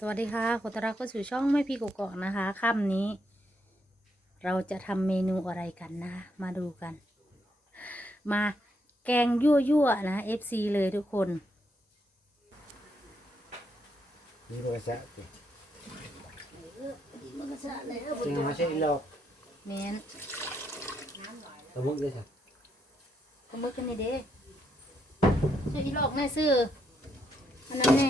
สวัสดีค่ะขอต้อนรับเข้าสู่ช่องไม่พี่กกอกนะคะค่ำนี้ เราจะทำเมนูอะไรกันนะ มาดูกัน มาแกงยั่วยั่วๆนะ FC เลยทุกคนนี่มันก็จะจริงๆมันใช่หลอกเน้นสมมุติเลยสิก็มึกกันนี่เด้ชื่ออีหลอกแน่ซื้ออันนั้นแน่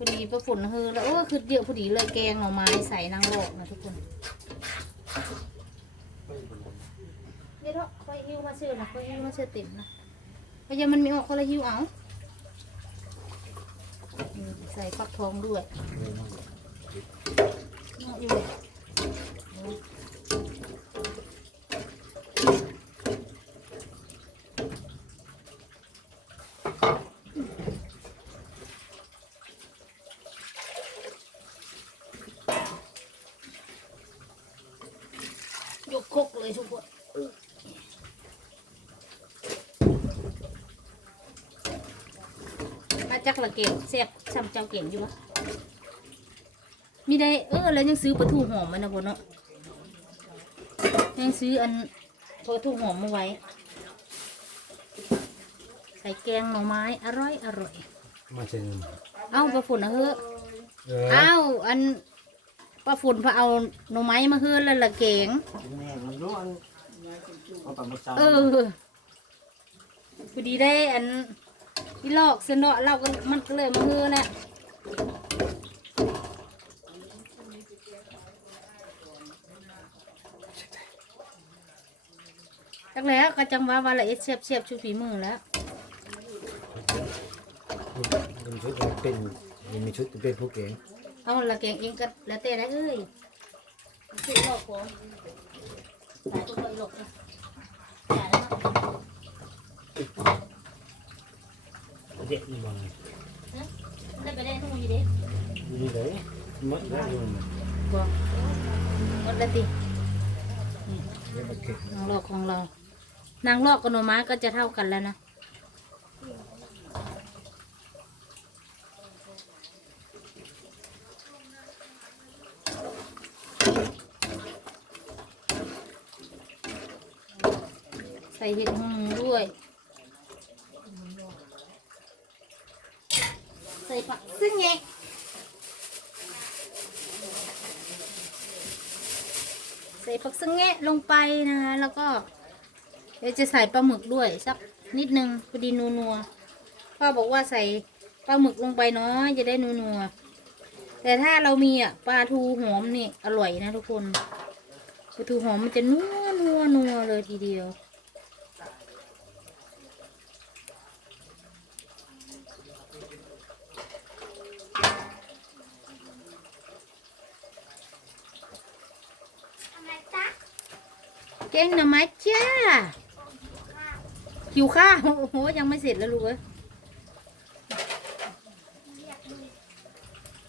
พอดีประฝุ่นฮือแล้วเออคือเดียวพอดีเลยแกงหน่อไม้ใส่นางหลอกนะทุกคนเดี๋ยวเถอะค่อยหิวมาเชื่อนะค่อยหิวมาเชื่อติ่มนะพยายามมันมีออกคนละหิวเอาใส่ฟักทองด้วยเนาะอยู่เลย เลยทุกคนมาจักละเก่งเสียบซ้ำเจ้าเก่งอยู่วะมีได้เออแล้วยังซื้อปลาทูหอมมานะบนเนาะยังซื้ออันปลาทูหอมมาไว้ ใส่แกงหน่อไม้อร่อยอร่อยมันเป็นเอ้าปลาฝุ่นนะเฮ้อเออเอ้าอัน ปลาฝุ่นพอเอาหน่อไม้มาเฮือนแล้วละเก่งแม่มันรู้อันเอาปากมาซ้เออพอดีได้อันพี่ลอกเสนเนาะเราก็มันก็เลยมาเฮือแหละจักแล้วก็จังว่าวันละเอ็ดเสียบเสียบชูฝีมือแล้วมันชุดมันเป็นมันมีชุดเป็นผู้เก่ง เอาละแกงเองก็แล้วแต่ได้เอ้ยซื้อลอกของสายตัวไปหลอกนะจ่ายแล้วเด็กนี่บ้างได้ไปได้ทุ่งอยู่เด้นี่เลยมัดได้ยังบอกหมดแล้วติเดี๋ยวมันเก่งนางลอกของเรา นางลอกกับหน่อไม้ก็จะเท่ากันแล้วนะ ใส่เห็ดหงด้วย ใส่ผักซึ่งไงใส่ผักสะแงะลงไปนะคะแล้วก็ เดี๋ยวจะใส่ปลาหมึกด้วยสักนิดนึงพอดีนัวๆพ่อบอกว่าใส่ปลาหมึกลงไปเน้อยจะได้นัวๆแต่ถ้าเรามีอะปลาทูหอมนี่อร่อยนะทุกคนปลาทูหอมมันจะนัวนัวนัวเลยทีเดียว เก่งหน่อไม้จ้าหิวข้าวโอ้โห ยังไม่เสร็จแล้วลูกเอ้ย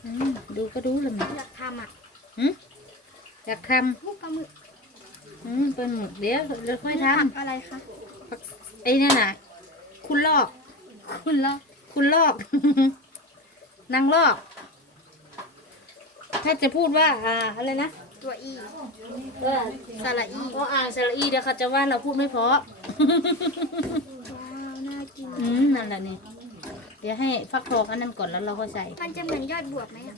อืมดูก็ดูเลยมั้ยอยากทำอะหืมอยากทลูกปลาหมึกำอืมเป็นหมึกเดี๋ยวเดี๋ยวค่อยทผักอะไรคะำผักไอ้นี่นน่ะคุณลอก คุณลอกคุณลอก นางลอก ถ้าจะพูดว่า อ่า อะไรนะ ตัวอีเออสระอีก็อ่านสระอีเดี๋ยวเขาจะว่าเราพูดไม่เพราะว้าวน่ากินอืมนั่นแหละนี่ เดี๋ยวให้ฟักทองอันนั้นก่อนแล้วเราก็ใส่ มันจะเหมือนยอดบวบไหมอะ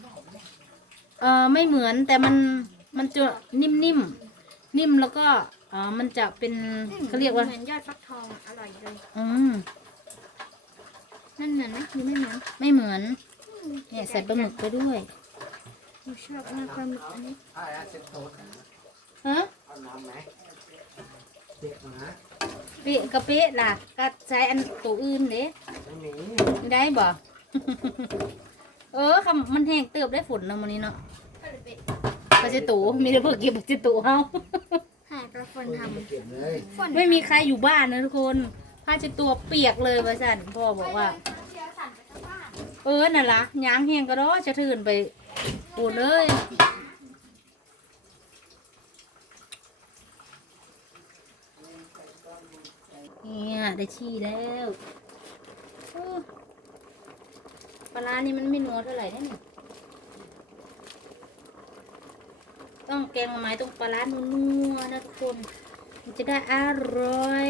เออไม่เหมือนแต่มันมันจะนิ่มๆ นิ่มแล้วก็เออมันจะเป็นเขาเรียกว่า เหมือนยอดฟักทองอะอร่อยเลย อืม นั่นเหมือนไหมหรือไม่เหมือนไม่เหมือน เนี่ยใส่ปลาหมึกไปด้วย หนูชอบมากปลาหมึกอันนี้ฮะเอาน้ำไหมเด็กนะเป๊ะกระเป๊ะล่ะก็ใช้อันตัวอื่นเด้ไม่มีไม่ได้บ่ เออคำมันแห้งเติบได้ฝนเนาะมันนี้เนาะก็เลยเป็นปลาเจตูมีแต่เพื่อเก็บปลาเจตูเฮา หากระฝนทเก็บเลยำฝนไม่มีใครอยู่บ้านนะทุกคนผ้าเจตัวเปียกเลยว่าสันพ่อบอกว่าเชียร์สั่นไปทั้งบ้านเออน่ะละยางแห้งก็รอจะถืนไป ปูดเลยเนี่ยได้ชี้แล้วปลานี่มันไม่นัวเท่าไหร่นี่ต้องแกงไม้ต้องปลาหนัวๆนะทุกคน มันจะได้อร่อย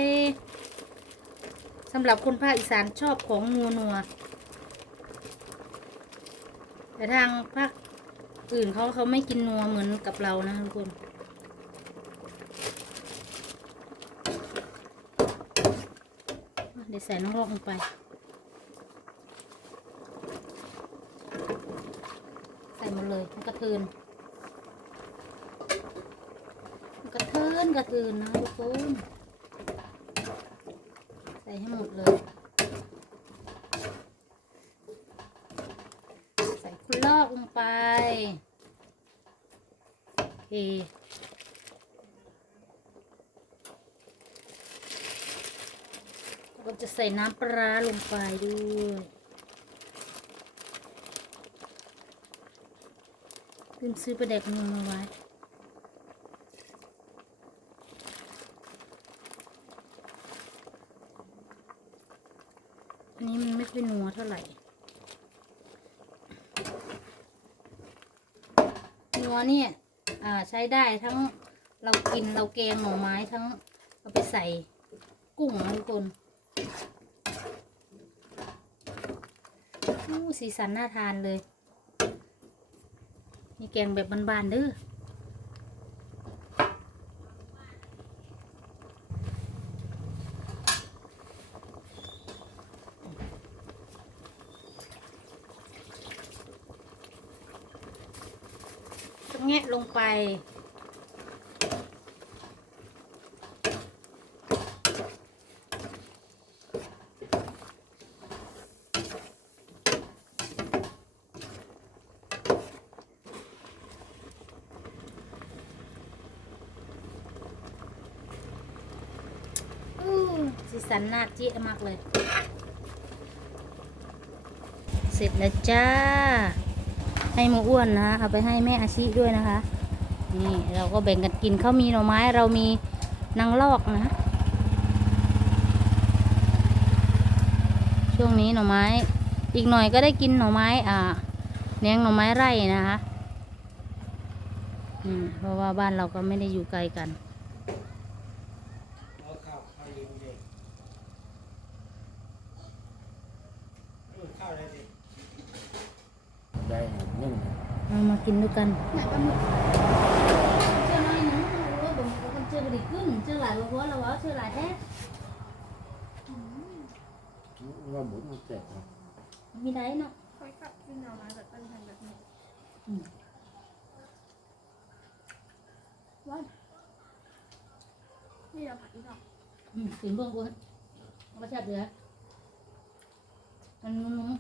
สำหรับคนภาคอีสานชอบของนัวนัวแต่ทางภาค อื่นเขาเขาไม่กินนัวเหมือนกับเรานะทุกคนเดี๋ยวใส่น้ำรอกลงไป ใส่หมดเลยกระเทือนกระเทือนกระเทือนนะทุกคน ใส่ให้หมดเลย ใส่คุณลอกลง ไป โอเคก็จะใส่น้ำปลาลงไปด้วยลืมซื้อปลาแดกนัวมาไว้อันนี้มันไม่ค่อยนัวเท่าไหร่ นัว เนี่ยใช้ได้ทั้งเรากินเราแกงหน่อไม้ทั้งเอาไปใส่กุ้งนะทุกคนสีสันน่าทานเลย มีแกงแบบบานๆเด้อ ลงไปอู้สีสันน่าเจี๊ยมากเลย เสร็จแล้วจ้า ให้หมูอ้วนนะเอาไปให้แม่อาชีด้วยนะคะ นี่เราก็แบ่งกันกินเขามีหน่อไม้เรามีนางลอกนะ ช่วงนี้หน่อไม้ อีกหน่อยก็ได้กินหน่อไม้อ่าเลี้ยงหน่อไม้ไร่นะคะอืมเพราะว่าบ้านเราก็ไม่ได้อยู่ไกลกันไดิ ได้นึ่งเอามากินด้วยกันไหนปลาหมึกเชื่อน้อยหนึงโอ้ยผมผมเชื่อกระดิกขึ้นเชื่อหลายบัวเราว่าเชื่อหลายแท้ว่าหมุนมันเจ็บนะมีได้เนาะคอยกับกินหน่อไม้แบบเป็นแผ่นแบบนี้อืมว้าวนี่เราผัดอีกหรอกอืมถึงเบื้องบนเอาไปแซ่บเลยอะมันนุ่ม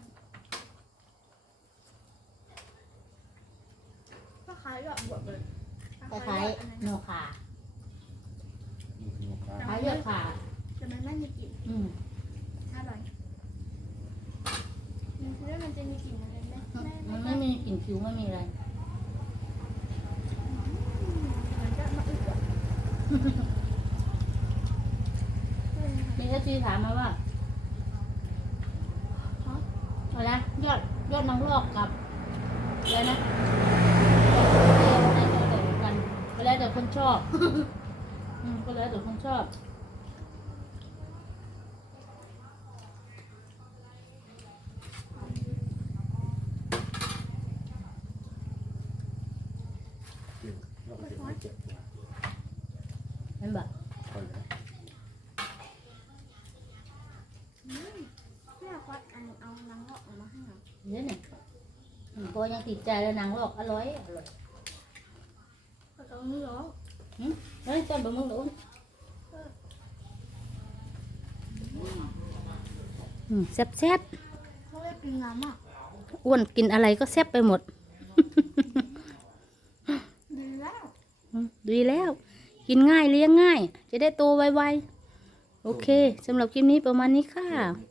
ก็คล้ายแบบบวบเลย ๆคล้ายๆหนอ ขาอืมลูกค้าคล้ายเลือดขาแต่มันไม่มีกลิ่นอืมอร่อยมันคือว่ามันจะมีกลิ่นอะไรไหมไม่มันไม่ไม่มีกลิ่นผิวไม่มีอะไรเหมือนจะมาอึกอะมีเอฟซีถามมาว่าอะไรนะยอดยอดนางรอกกับอะไรนะ อบอืมก็แล้วแต่คนชอบเราก็จะไม่เจ็บกว่านั่นแบบคนละเพื่อควัดอันเอาน้ำงอกออกมาให้หน่อยเดี๋ยวนี่อืมก็ยังติดใจแล้วนางรอกอร่อยอร่อยแล้วก็เนื้อหืมเฮ้ยต้นบะมึงหนูอืมแซ่บแซ่บเขาเรียกกินน้ำอะๆอ้วนกินอะไรก็แซ่บไปหมด ดีแล้วอืมดีแล้ว กินง่ายเลี้ยงง่าย จะได้โตไวๆ โอเคสำหรับคลิปนี้ประมาณนี้ค่ะเ